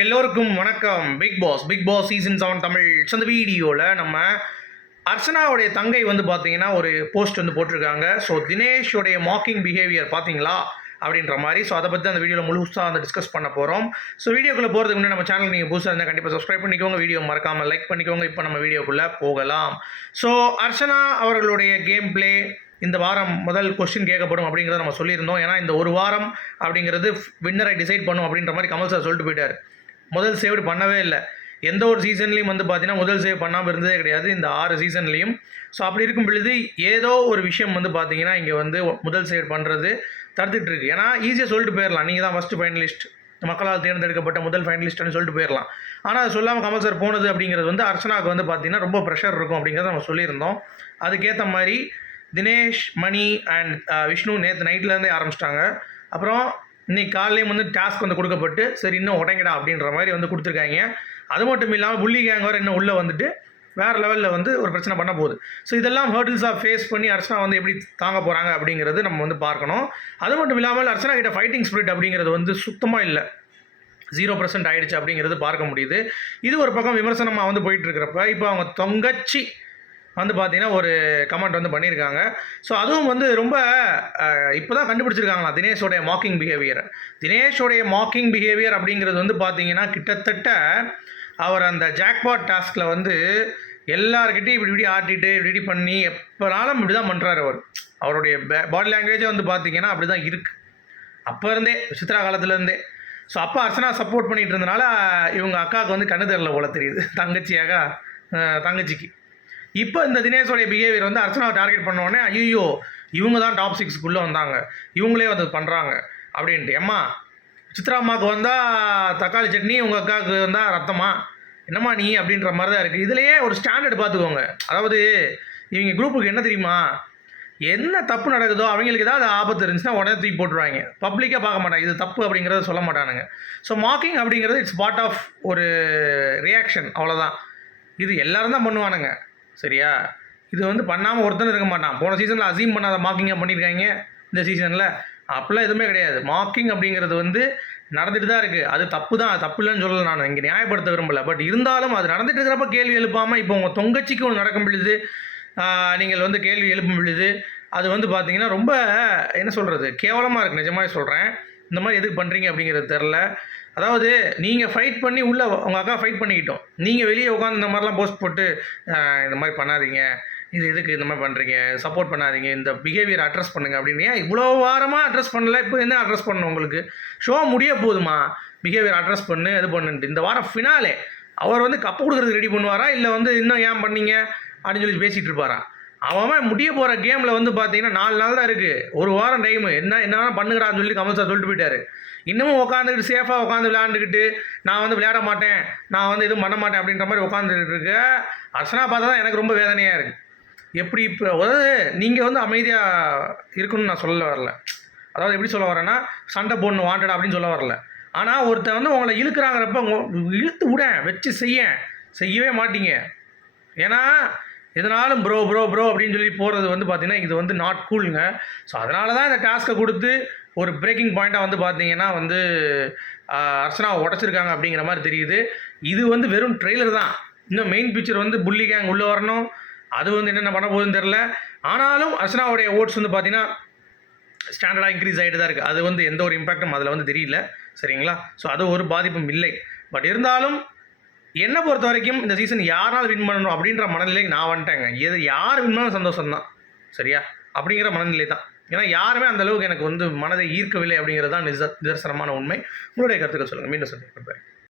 எல்லோருக்கும் வணக்கம். Bigg Boss Bigg Boss season seven Tamil so இந்த வீடியோவில் நம்ம அர்ச்சனாவுடைய தங்கை வந்து பார்த்தீங்கன்னா ஒரு போஸ்ட் வந்து போட்டிருக்காங்க. ஸோ தினேஷுடைய மாக்கிங் பிஹேவியர் பார்த்தீங்களா அப்படின்ற மாதிரி. ஸோ அதை பற்றி அந்த வீடியோவில் முழுசாக வந்து டிஸ்கஸ் பண்ண போகிறோம் ஸோ வீடியோக்குள்ளே போகிறதுக்கு முன்னாடி நம்ம சேனல் நீங்கள் புதுசாக இருந்தால் கண்டிப்பாக சப்ஸ்கிரைப் பண்ணிக்கோங்க. வீடியோ மறக்காமல் லைக் பண்ணிக்கோங்க. இப்போ நம்ம வீடியோக்குள்ளே போகலாம். ஸோ அர்ச்சனா அவர்களுடைய கேம் ப்ளே இந்த வாரம் முதல் கொஸ்டின் கேட்கப்படும் அப்படிங்கிறத நம்ம சொல்லியிருந்தோம். ஏன்னா இந்த ஒரு வாரம் அப்படிங்கிறது வின்னரை டிசைட் பண்ணும் அப்படின்ற மாதிரி கமல் சார் சொல்லிட்டு போயிட்டார். முதல் சேவ் பண்ணவே இல்லை. எந்த ஒரு சீசன்லேயும் வந்து பார்த்தீங்கன்னா முதல் சேவ் பண்ணாமல் இருந்ததே கிடையாது. இந்த ஆறு சீசன்லேயும் ஸோ அப்படி இருக்கும் பொழுது ஏதோ ஒரு விஷயம் வந்து பார்த்தீங்கன்னா இங்கே வந்து முதல் சேவ் பண்ணுறது தடுத்துட்டு இருக்கு. ஏன்னா ஈஸியாக சொல்லிட்டு போயிடலாம் நீங்கள் தான் ஃபஸ்ட்டு ஃபைனலிஸ்ட் மக்களால் தேர்ந்தெடுக்கப்பட்ட முதல் ஃபைனலிஸ்ட்னு சொல்லிட்டு போயிடலாம் ஆனால் அது சொல்லாமல் கமல் சார் போனது அப்படிங்கிறது வந்து அர்ச்சனாவுக்கு வந்து பார்த்தீங்கன்னா ரொம்ப ப்ரெஷர் இருக்கும் அப்படிங்கிறத நம்ம சொல்லியிருந்தோம். அதுக்கேற்ற மாதிரி தினேஷ் மணி அண்ட் விஷ்ணு நேற்று நைட்லேருந்தே ஆரம்பிச்சிட்டாங்க. அப்புறம் இன்னைக்கு காலையிலையும் வந்து டாஸ்க் வந்து கொடுக்கப்பட்டு சரி இன்னும் உடங்கடா அப்படின்ற மாதிரி வந்து கொடுத்துருக்காங்க. அது மட்டும் இல்லாமல் புள்ளி கேங் வேறு இன்னும் உள்ளே வந்துட்டு வேறு லெவலில் வந்து ஒரு பிரச்சனை பண்ண போகுது. ஸோ இதெல்லாம் ஹர்டில்ஸாக ஃபேஸ் பண்ணி அர்ச்சனா வந்து எப்படி தாங்க போகிறாங்க அப்படிங்கிறது நம்ம வந்து பார்க்கணும். அது மட்டும் இல்லாமல் அர்ச்சனா கிட்ட ஃபைட்டிங் ஸ்பிரிட் அப்படிங்கிறது வந்து சுத்தமாக இல்லை. ஜீரோ பர்சன்ட் ஆகிடுச்சு அப்படிங்கிறது பார்க்க முடியுது. இது ஒரு பக்கம் விமர்சனமாக வந்து போயிட்டுருக்கிறப்ப இப்போ அவங்க தொங்கச்சி வந்து பார்த்தீங்கன்னா ஒரு கமெண்ட் வந்து பண்ணியிருக்காங்க ஸோ அதுவும் வந்து ரொம்ப இப்போ தான் கண்டுபிடிச்சிருக்காங்களா தினேஷோடைய மாக்கிங் பிஹேவியர் தினேஷோடைய மாக்கிங் பிஹேவியர் அப்படிங்கிறது வந்து பார்த்தீங்கன்னா கிட்டத்தட்ட அவர் அந்த ஜாக்பாட் டாஸ்கில் வந்து எல்லாருக்கிட்டையும் இப்படி இப்படி ஆட்டிட்டு இப்படி இப்படி பண்ணி எப்போனாலும் இப்படி தான் பண்ணுறாரு அவர். அவருடைய பாடி லாங்குவேஜே வந்து பார்த்தீங்கன்னா அப்படி தான் இருக்குது அப்போ இருந்தே சித்ரா காலத்துலேருந்தே ஸோ அப்போ அர்ச்சனா சப்போர்ட் பண்ணிகிட்டு இருந்தனால இவங்க அக்காவுக்கு வந்து கண்ணு தெரில போல தெரியுது. தங்கச்சியாக தங்கச்சிக்கு. இப்போ இந்த தினேஷோடைய பிஹேவியர் வந்து அர்ச்சனாவை டார்கெட் பண்ணோடனே ஐயோ இவங்க தான் டாப் சிக்ஸ்க்குள்ளே வந்தாங்க. இவங்களே வந்து பண்ணுறாங்க அப்படின்ட்டு. எம்மா சித்ரா அம்மாவுக்கு வந்தால் தக்காளி சட்னி உங்கள் அக்காவுக்கு வந்தால் ரத்தமா? என்னம்மா நீ? அப்படின்ற மாதிரி தான் இருக்குது இதுலேயே ஒரு ஸ்டாண்டர்ட் பார்த்துக்கோங்க அதாவது இவங்க குரூப்புக்கு என்ன தெரியுமா? என்ன தப்பு நடக்குதோ அவங்களுக்கு ஏதாவது ஆபத்து இருந்துச்சுன்னா உடனே தூக்கி போட்டுருவாங்க. பப்ளிக்காக பார்க்க மாட்டாங்க. இது தப்பு அப்படிங்கிறத சொல்ல மாட்டானுங்க. ஸோ மாக்கிங் அப்படிங்கிறது இட்ஸ் பார்ட் ஆஃப் ஒரு ரியாக்ஷன் அவ்வளோதான் இது எல்லோரும் தான் பண்ணுவானுங்க. சரியா? இது வந்து பண்ணாமல் ஒருத்தன் இருக்க மாட்டான். போன சீசனில் அசீம் பண்ணாத மாக்கிங்காக பண்ணியிருக்காங்க இந்த சீசனில் அப்போல்லாம் எதுவுமே கிடையாது. மாக்கிங் அப்படிங்கிறது வந்து நடந்துட்டு தான் இருக்குது அது தப்பு தான் அது தப்பு இல்லைன்னு சொல்லலை நான். இங்கே நியாயப்படுத்த விரும்பல. பட் இருந்தாலும் அது நடந்துட்டு இருக்கிறப்ப கேள்வி எழுப்பாமல் இப்போ உங்கள் தொங்கச்சிக்கு ஒன்று நடக்கும் பொழுது நீங்கள் வந்து கேள்வி எழுப்பும் பொழுது அது வந்து பார்த்தீங்கன்னா ரொம்ப என்ன சொல்கிறது கேவலமாக இருக்குது நிஜமாக சொல்கிறேன் இந்த மாதிரி எதுக்கு பண்ணுறீங்க அப்படிங்கிறது தெரில அதாவது நீங்கள் ஃபைட் பண்ணி உள்ளே உங்கள் அக்கா ஃபைட் பண்ணிக்கிட்டோம். நீங்கள் வெளியே உட்காந்து இந்த மாதிரிலாம் போஸ்ட் போட்டு இந்த மாதிரி பண்ணாதீங்க. இது எதுக்கு இந்த மாதிரி பண்ணுறீங்க சப்போர்ட் பண்ணாதீங்க. இந்த பிஹேவியர் அட்ரஸ் பண்ணுங்க. அப்படின்னு. ஏன் இவ்வளோ வாரமாக அட்ரஸ் பண்ணல? இப்போ என்ன அட்ரஸ் பண்ணணும் உங்களுக்கு? ஷோ முடிய போகுதுமா பிஹேவியர் அட்ரஸ் பண்ணு இது பண்ணுன்ட்டு. இந்த வாரம் ஃபினாலே அவர் வந்து கப்பு கொடுக்குறது ரெடி பண்ணுவாரா? இல்லை வந்து இன்னும் ஏன் பண்ணீங்க? அப்படின்னு சொல்லி பேசிகிட்டு இருப்பாரா? அவன் முடிய போகிற கேமில் வந்து பார்த்தீங்கன்னா நாலு நாள் தான் இருக்குது ஒரு வாரம் டைமு என்ன என்ன பண்ணுகிறான்னு சொல்லி கமல் சார் சொல்லிட்டு போயிட்டாரு. இன்னமும் உட்காந்துக்கிட்டு சேஃபாக உட்காந்து விளையாண்டுக்கிட்டு நான் வந்து விளையாட மாட்டேன் நான் வந்து எதுவும் பண்ண மாட்டேன் அப்படின்ற மாதிரி உட்காந்துக்கிட்டு இருக்க அர்ச்சனா பார்த்தா தான் எனக்கு ரொம்ப வேதனையாக இருக்குது எப்படி இப்போ அதாவது நீங்கள் வந்து அமைதியாக இருக்கணும்னு நான் சொல்ல வரல. அதாவது எப்படி சொல்ல வரேன்னா சண்டை போடணும் வாண்டட் அப்படின்னு சொல்ல வரல. ஆனால் ஒருத்தன் வந்து உங்களை இழுக்கிறாங்கிறப்ப இழுத்து விட வச்சு செய்ய செய்யவே மாட்டீங்க. ஏன்னா எதனாலும் ப்ரோ ப்ரோ ப்ரோ அப்படின்னு சொல்லி போகிறது வந்து பார்த்தீங்கன்னா இது வந்து நாட் கூலுங்க ஸோ அதனால தான் இந்த டாஸ்க்கை கொடுத்து ஒரு பிரேக்கிங் பாயிண்ட்டாக வந்து பார்த்தீங்கன்னா வந்து அர்ச்சனாவை உடச்சிருக்காங்க அப்படிங்கிற மாதிரி தெரியுது. இது வந்து வெறும் ட்ரெய்லர் தான். இன்னும் மெயின் பிக்சர் வந்து புள்ளி கேங் உள்ளே வரணும். அது வந்து என்னென்ன பண்ண போகுதுன்னு தெரில ஆனாலும் அர்ச்சனாவுடைய ஓட்ஸ் வந்து பார்த்தீங்கன்னா ஸ்டாண்டர்டாக இன்க்ரீஸ் ஆகிட்டு தான் இருக்குது அது வந்து எந்த ஒரு இம்பாக்டும் அதில் வந்து தெரியல. சரிங்களா? ஸோ அது ஒரு பாதிப்பும் இல்லை. பட் இருந்தாலும் என்னை பொறுத்த வரைக்கும் இந்த சீசன் யாரால் வின் பண்ணணும் அப்படின்ற மனநிலைக்கு நான் வந்துட்டேங்க. எது யார் வின் பண்ண சந்தோஷம் தான் சரியா? அப்படிங்கிற மனநிலை தான். ஏன்னா யாருமே அந்த அளவுக்கு எனக்கு வந்து மனதை ஈர்க்கவில்லை அப்படிங்கிறது தான் நிதர்சனமான உண்மை. உங்களுடைய கருத்துக்கள் சொல்லுங்கள் மீண்டும் சந்திக்கிறேன்